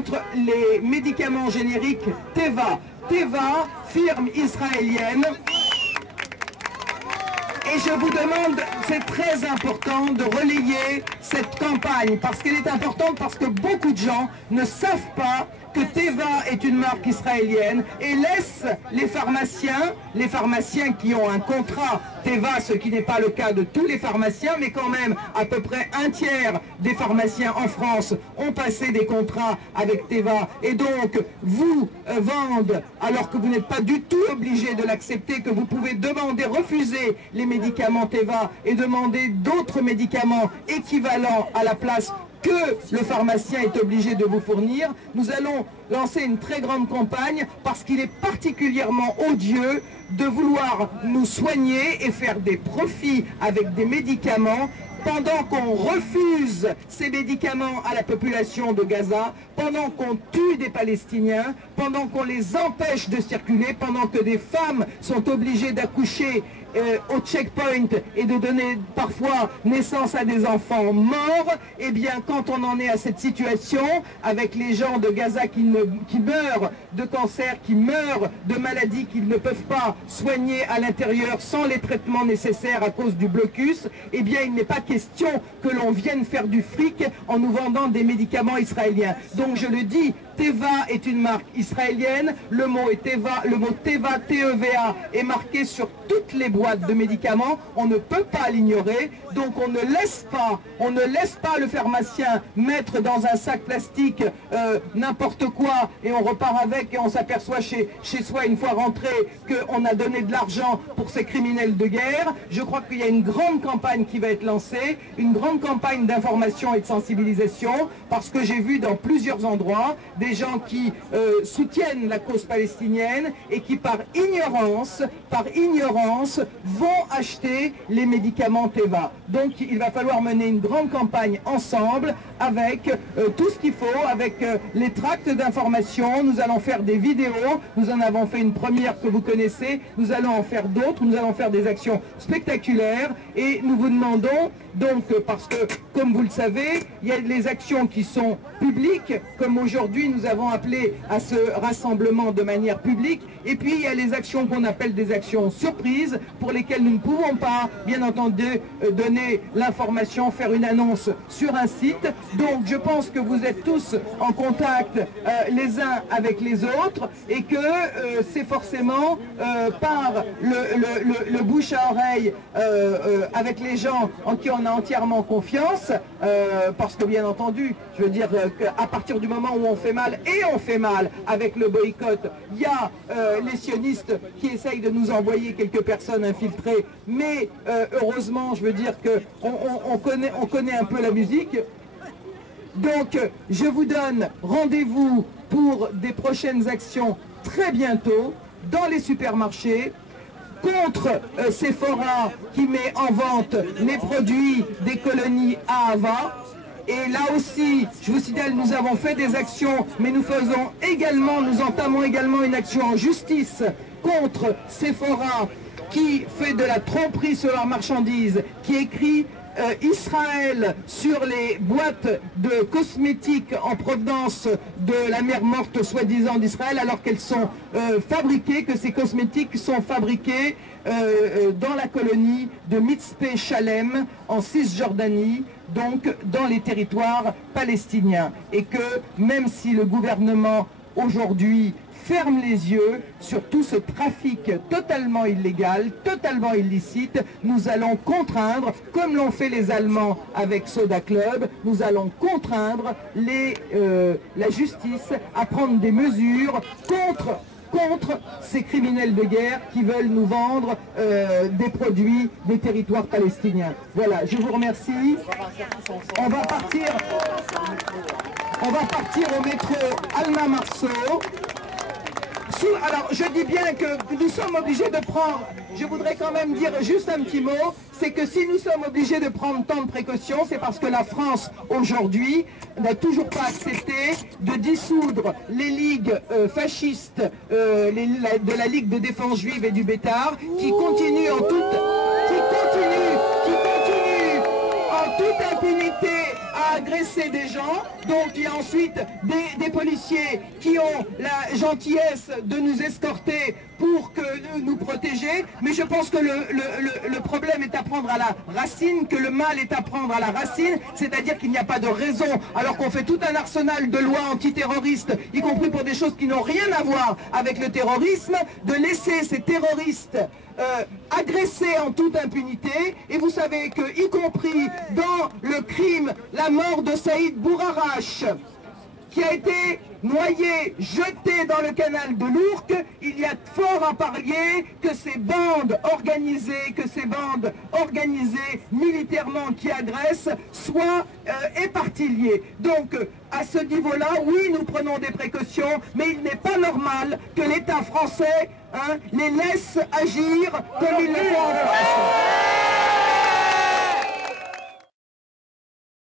contre les médicaments génériques Teva. Teva, firme israélienne. Et je vous demande, c'est très important de relayer cette campagne, parce qu'elle est importante, parce que beaucoup de gens ne savent pas que Teva est une marque israélienne et laissent les pharmaciens qui ont un contrat Teva, ce qui n'est pas le cas de tous les pharmaciens, mais quand même à peu près un tiers des pharmaciens en France ont passé des contrats avec Teva et donc vous vendent alors que vous n'êtes pas du tout obligé de l'accepter, que vous pouvez demander, refuser les médicaments Teva et demander d'autres médicaments équivalents à la place que le pharmacien est obligé de vous fournir. Nous allons lancer une très grande campagne parce qu'il est particulièrement odieux de vouloir nous soigner et faire des profits avec des médicaments pendant qu'on refuse ces médicaments à la population de Gaza, pendant qu'on tue des Palestiniens, pendant qu'on les empêche de circuler, pendant que des femmes sont obligées d'accoucher au checkpoint et de donner parfois naissance à des enfants morts. Eh bien, quand on en est à cette situation, avec les gens de Gaza qui meurent de cancer, qui meurent de maladies qu'ils ne peuvent pas soigner à l'intérieur sans les traitements nécessaires à cause du blocus, eh bien, il n'est pas question que l'on vienne faire du fric en nous vendant des médicaments israéliens. Donc, je le dis, Teva est une marque israélienne, le mot Teva, T-E-V-A, est marqué sur toutes les boîtes de médicaments, on ne peut pas l'ignorer, donc on ne laisse pas le pharmacien mettre dans un sac plastique n'importe quoi et on repart avec et on s'aperçoit chez soi une fois rentré qu'on a donné de l'argent pour ces criminels de guerre. Je crois qu'il y a une grande campagne qui va être lancée, une grande campagne d'information et de sensibilisation, parce que j'ai vu dans plusieurs endroits des gens qui soutiennent la cause palestinienne et qui par ignorance vont acheter les médicaments Teva. Donc il va falloir mener une grande campagne ensemble avec tout ce qu'il faut, avec les tracts d'information. Nous allons faire des vidéos, nous en avons fait une première que vous connaissez, nous allons en faire d'autres, nous allons faire des actions spectaculaires et nous vous demandons donc, parce que comme vous le savez, il y a les actions qui sont publiques, comme aujourd'hui nous avons appelé à ce rassemblement de manière publique, et puis il y a les actions qu'on appelle des actions surprises, pour lesquelles nous ne pouvons pas, bien entendu, donner l'information, faire une annonce sur un site. Donc je pense que vous êtes tous en contact les uns avec les autres, et que c'est forcément par le bouche à oreille avec les gens en qui on a entièrement confiance, parce que bien entendu, je veux dire qu'à partir du moment où on fait mal, et on fait mal avec le boycott, il y a les sionistes qui essayent de nous envoyer quelques personnes infiltrées, mais heureusement, je veux dire qu'on connaît un peu la musique. Donc je vous donne rendez-vous pour des prochaines actions très bientôt dans les supermarchés, contre Sephora qui met en vente les produits des colonies Ahava. Et là aussi, je vous signale, nous avons fait des actions, mais nous entamons également une action en justice contre Sephora qui fait de la tromperie sur leurs marchandises, qui écrit Israël sur les boîtes de cosmétiques en provenance de la mer morte soi-disant d'Israël, alors qu'elles sont fabriquées, que ces cosmétiques sont fabriqués dans la colonie de Mitzpeh Shalem en Cisjordanie, donc dans les territoires palestiniens, et que même si le gouvernement aujourd'hui ferme les yeux sur tout ce trafic totalement illégal, totalement illicite, nous allons contraindre, comme l'ont fait les Allemands avec Soda Club, nous allons contraindre la justice à prendre des mesures contre ces criminels de guerre qui veulent nous vendre des produits des territoires palestiniens. Voilà, je vous remercie. On va partir au métro Alma Marceau. Alors, je dis bien que nous sommes obligés de prendre, je voudrais quand même dire juste un petit mot, c'est que si nous sommes obligés de prendre tant de précautions, c'est parce que la France, aujourd'hui, n'a toujours pas accepté de dissoudre les ligues fascistes de la Ligue de défense juive et du Bétard, qui continuent en toute impunité à agresser agresser des gens, donc il y a ensuite des policiers qui ont la gentillesse de nous escorter pour que nous protéger, mais je pense que le problème est à prendre à la racine, que le mal est à prendre à la racine, c'est-à-dire qu'il n'y a pas de raison, alors qu'on fait tout un arsenal de lois antiterroristes, y compris pour des choses qui n'ont rien à voir avec le terrorisme, de laisser ces terroristes agresser en toute impunité. Et vous savez que, y compris dans le crime, la mort de Saïd Bourarache, qui a été noyé, jeté dans le canal de l'Ourcq, il y a fort à parier que ces bandes organisées, militairement qui agressent, soient éparpillées. Donc, à ce niveau-là, oui, nous prenons des précautions, mais il n'est pas normal que l'État français les laisse agir comme il le fait en France.